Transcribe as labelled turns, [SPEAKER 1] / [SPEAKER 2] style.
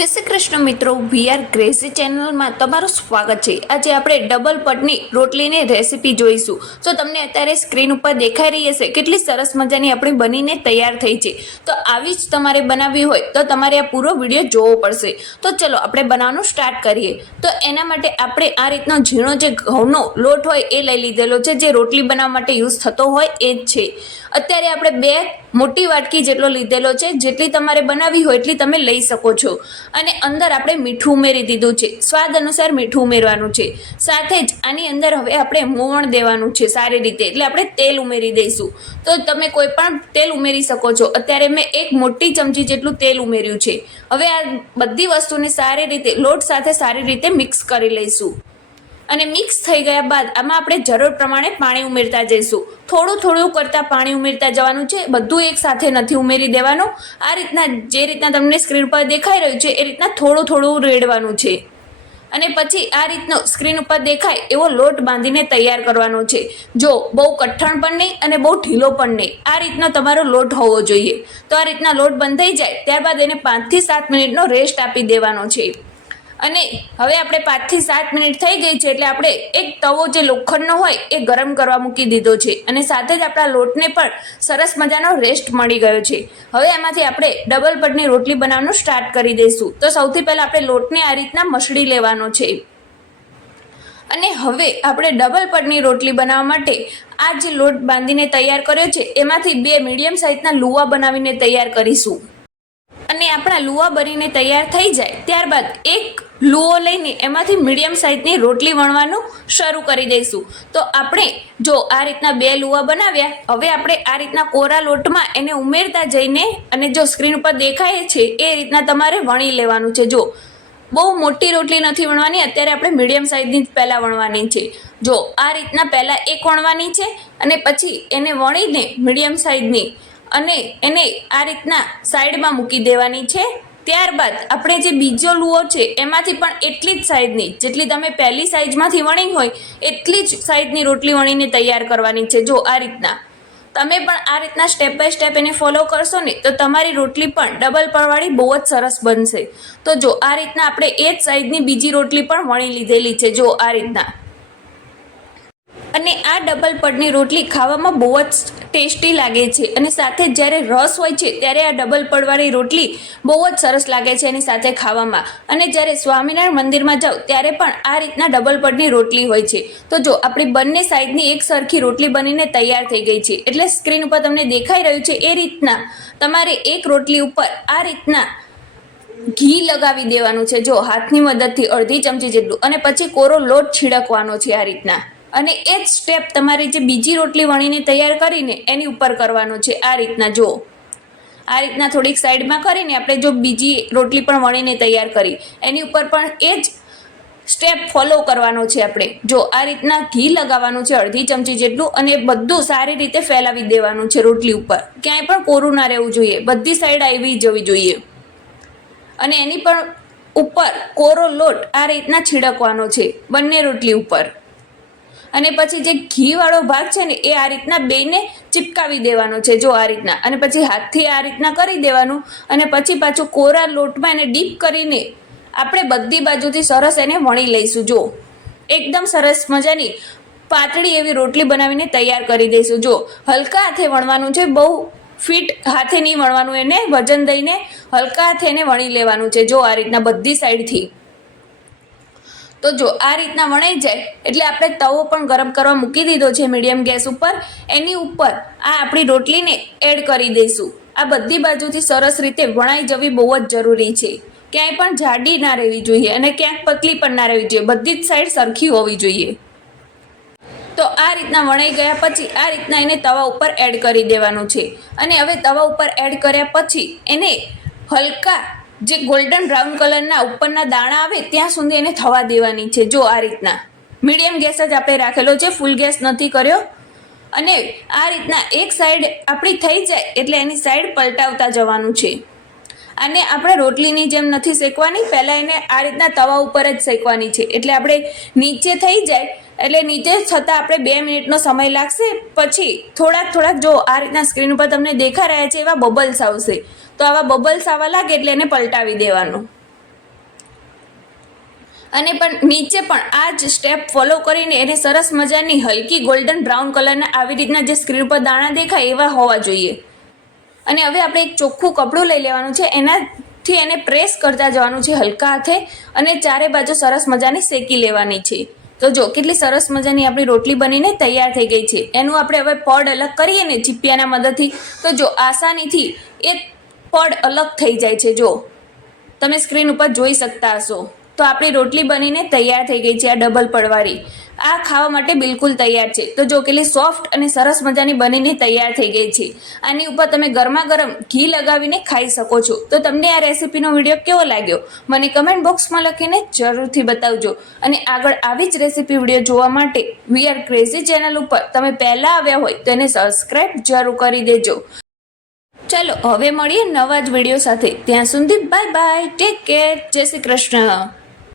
[SPEAKER 1] જય શ્રી કૃષ્ણ મિત્રો વીઆર ગ્રેસી ચેનલમાં તમારું સ્વાગત છે. આજે આપણે ડબલ પટની રોટલીની રેસીપી જોઈશું. તો તમને અત્યારે સ્ક્રીન ઉપર દેખાઈ રહી હશે, કેટલી સરસ મજાની આપણી બનીને તૈયાર થઈ છે. તો આવી જ તમારે બનાવવી હોય, તો તમારે આ પૂરો વીડિયો જોવો પડશે. તો ચલો, આપણે બનાવવાનું સ્ટાર્ટ કરીએ. તો એના માટે આપણે આ રીતનો ઝીણો જે ઘઉંનો લોટ હોય, એ લઈ લીધેલો છે. જે રોટલી બનાવવા માટે યુઝ થતો હોય, એ જ છે. અત્યારે આપણે બે મોટી વાટકી જેટલો લીધેલો છે. જેટલી તમારે બનાવવી હોય, એટલી તમે લઈ શકો છો. અને અંદર આપણે મીઠું ઉમેરી દીધું છે. સ્વાદ અનુસાર મીઠું ઉમેરવાનું છે. સાથે જ આની અંદર હવે આપણે મોવણ દેવાનું છે સારી રીતે. એટલે આપણે તેલ ઉમેરી દઈશું. તો તમે કોઈ પણ તેલ ઉમેરી શકો છો. અત્યારે મેં એક મોટી ચમચી જેટલું તેલ ઉમેર્યું છે. હવે આ બધી વસ્તુને સારી રીતે લોટ સાથે સારી રીતે મિક્સ કરી લઈશું. અને મિક્સ થઈ ગયા બાદ આમાં આપણે જરૂર પ્રમાણે પાણી ઉમેરતા જઈશું. થોડું થોડું કરતાં પાણી ઉમેરતા જવાનું છે. બધું એક સાથે નથી ઉમેરી દેવાનું. આ રીતના જે રીતના તમને સ્ક્રીન પર દેખાઈ રહ્યું છે, એ રીતના થોડું થોડું રેડવાનું છે. અને પછી આ રીતનો સ્ક્રીન ઉપર દેખાય એવો લોટ બાંધીને તૈયાર કરવાનો છે. જો, બહુ કઠણ પણ નહીં અને બહુ ઢીલો પણ નહીં. આ રીતનો તમારો લોટ હોવો જોઈએ. તો આ રીતના લોટ બંધાઈ જાય, ત્યારબાદ એને પાંચથી સાત મિનિટનો રેસ્ટ આપી દેવાનો છે. અને હવે આપણે પાંચથી સાત મિનિટ થઈ ગઈ છે એટલે આપણે એક તવો જે લોખંડનો હોય એ ગરમ કરવા મૂકી દીધો છે અને સાથે જ આપણા લોટને પણ સરસ મજાનો રેસ્ટ મળી ગયો છે. હવે એમાંથી આપણે ડબલ પટની રોટલી બનાવવાનું સ્ટાર્ટ કરી દઈશું. તો સૌથી પહેલાં આપણે લોટને આ રીતના મસળી લેવાનો છે. અને હવે આપણે ડબલ પટની રોટલી બનાવવા માટે આ જે લોટ બાંધીને તૈયાર કર્યો છે, એમાંથી બે મીડિયમ સાઇઝના લુવા બનાવીને તૈયાર કરીશું. અને આપણા લુવા બનીને તૈયાર થઈ જાય ત્યારબાદ એક લુઓ લઈને એમાંથી મીડિયમ સાઇઝની રોટલી વણવાનું શરૂ કરી દઈશું. તો આપણે જો આ રીતના બે લુવા બનાવ્યા, હવે આપણે આ રીતના કોરા લોટમાં એને ઉમેરતા જઈને અને જો સ્ક્રીન ઉપર દેખાય છે, એ રીતના તમારે વણી લેવાનું છે. જો બહુ મોટી રોટલી નથી વણવાની, અત્યારે આપણે મીડિયમ સાઇઝની જ પહેલાં વણવાની છે. જો આ રીતના પહેલાં એક વણવાની છે અને પછી એને વણીને મીડિયમ સાઇઝની અને એને આ રીતના સાઈડમાં મૂકી દેવાની છે. ત્યારબાદ આપણે જે બીજો લુઓ છે, એમાંથી પણ એટલી જ સાઈઝની જેટલી તમે પહેલી સાઈઝમાંથી વણી હોય, એટલી જ સાઈઝની રોટલી વણીને તૈયાર કરવાની છે, જો આ રીતના. તમે પણ આ રીતના સ્ટેપ બાય સ્ટેપ એને ફોલો કરશો ને, તો તમારી રોટલી પણ ડબલ પરવાળી બહુ જ સરસ બનશે. તો જો આ રીતના આપણે એ જ સાઈઝની બીજી રોટલી પણ વણી લીધેલી છે, જો આ રીતના. અને આ ડબલ પડની રોટલી ખાવામાં બહુ જ ટેસ્ટી લાગે છે. અને સાથે જ્યારે રસ હોય છે, ત્યારે આ ડબલ પડવાળી રોટલી બહુ જ સરસ લાગે છે એની સાથે ખાવામાં. અને જ્યારે સ્વામિનારાયણ મંદિરમાં જાઓ, ત્યારે પણ આ રીતના ડબલ પડની રોટલી હોય છે. તો જો આપણી બંને સાઈડની એક સરખી રોટલી બનીને તૈયાર થઈ ગઈ છે. એટલે સ્ક્રીન ઉપર તમને દેખાઈ રહ્યું છે, એ રીતના તમારે એક રોટલી ઉપર આ રીતના ઘી લગાવી દેવાનું છે. જો હાથની મદદથી અડધી ચમચી જેટલું અને પછી કોરો લોટ છિડકવાનો છે આ રીતના. અને એ જ સ્ટેપ તમારે જે બીજી રોટલી વણીને તૈયાર કરીને એની ઉપર કરવાનો છે. આ રીતના જો. આ રીતના થોડીક સાઈડમાં કરીને આપણે જો બીજી રોટલી પણ વણીને તૈયાર કરી. એની ઉપર પણ એ જ સ્ટેપ ફોલો કરવાનો છે આપણે. જો આ રીતના ઘી લગાવવાનું છે, અડધી ચમચી જેટલું અને બધું સારી રીતે ફેલાવી દેવાનું છે રોટલી ઉપર. ક્યાંય પણ કોરું ના રહેવું જોઈએ. બધી સાઈડ આવી જવી જોઈએ. અને એની પણ ઉપર કોરો લોટ આ રીતના છિડકવાનો છે, બંને રોટલી ઉપર. અને પછી જે ઘીવાળો ભાગ છે ને, એ આ રીતના બેને ચિપકાવી દેવાનો છે. જો આ રીતના. અને પછી હાથથી આ રીતના કરી દેવાનું. અને પછી પાછું કોરા લોટમાં એને ડીપ કરીને આપણે બધી બાજુથી સરસ એને વણી લઈશું. જો. એકદમ સરસ મજાની પાતળી એવી રોટલી બનાવીને તૈયાર કરી દઈશું. જો. હલકા હાથે વણવાનું છે. બહુ ફિટ હાથે નહીં વણવાનું. એને વજન દઈને હલકા હાથે એને વણી લેવાનું છે. જો આ રીતના બધી સાઈડથી. તો જો આ રીતના વણાઈ જાય, એટલે આપણે તવો પણ ગરમ કરવા મૂકી દીધો છે મીડિયમ ગેસ ઉપર. એની ઉપર આ આપણી રોટલીને એડ કરી દઈશું. આ બધી બાજુથી સરસ રીતે વણાઈ જવી બહુ જ જરૂરી છે. ક્યાંય પણ જાડી ના રહેવી જોઈએ અને ક્યાંક પતલી પણ ના રહેવી જોઈએ. બધી જ સાઈડ સરખી હોવી જોઈએ. તો આ રીતના વણાઈ ગયા પછી આ રીતના એને તવા ઉપર એડ કરી દેવાનું છે. અને હવે તવા ઉપર એડ કર્યા પછી એને હલકા જે ગોલ્ડન બ્રાઉન કલરના ઉપરના દાણા આવે, ત્યાં સુધી એને થવા દેવાની છે. જો આ રીતના. મીડિયમ ગેસ જ આપણે રાખેલો છે ફૂલ ગેસ નથી કર્યો. અને આ રીતના એક સાઈડ આપણી થઈ જાય, એટલે એની સાઈડ પલટાવતા જવાનું છે. અને આપણે રોટલીની જેમ નથી શેકવાની, પહેલાં એને આ રીતના તવા ઉપર જ શેકવાની છે. એટલે આપણે નીચે થઈ જાય એટલે નીચે છતાં આપણે બે મિનિટનો સમય લાગશે. પછી થોડાક થોડાક જો આ રીતના સ્ક્રીન ઉપર તમને દેખા રહ્યા છે એવા બબલ્સ આવશે. તો આવા બબલ્સ આવવા લાગે એટલે એને પલટાવી દેવાનું. અને પણ નીચે પણ આ જ સ્ટેપ ફોલો કરીને એને સરસ મજાની હલકી ગોલ્ડન બ્રાઉન કલરના આવી રીતના જે સ્ક્રીન પર દાણા દેખાય એવા હોવા જોઈએ. અને હવે આપણે એક ચોખ્ખું કપડું લઈ લેવાનું છે. એનાથી એને પ્રેસ કરતા જવાનું છે હલકા હાથે અને ચારે બાજુ સરસ મજાની શેકી લેવાની છે. તો જો, કેટલી સરસ મજાની આપણી રોટલી બનીને તૈયાર થઈ ગઈ છે. એનું આપણે હવે પડ અલગ કરીએ ને ચીપિયાના મદદથી, તો જો, આસાનીથી એ પડ અલગ થઈ જાય છે. જો, તમે સ્ક્રીન ઉપર જોઈ શકતા હશો. તો આપણી રોટલી બનીને તૈયાર થઈ ગઈ છે આ ડબલ પડવાળી આ ખાવા માટે બિલકુલ તૈયાર છે. તો જો કેટલી સોફ્ટ અને સરસ મજાની બનીને તૈયાર થઈ ગઈ છે. આની ઉપર તમે ગરમા ગરમ ઘી લગાવીને ખાઈ શકો છો. તો તમને આ રેસીપીનો વીડિયો કેવો લાગ્યો? મને કમેન્ટ બોક્સમાં લખીને જરૂરથી બતાવજો. અને આગળ આવી જ રેસીપી વીડિયો જોવા માટે વી આર ક્રેઝી ચેનલ ઉપર તમે પહેલાં આવ્યા હોય તો એને સબસ્ક્રાઈબ જરૂર કરી દેજો. ચાલો, હવે મળીએ નવા જ વીડિયો સાથે. ત્યાં સુધી બાય બાય ટેક કેર જય શ્રી કૃષ્ણ.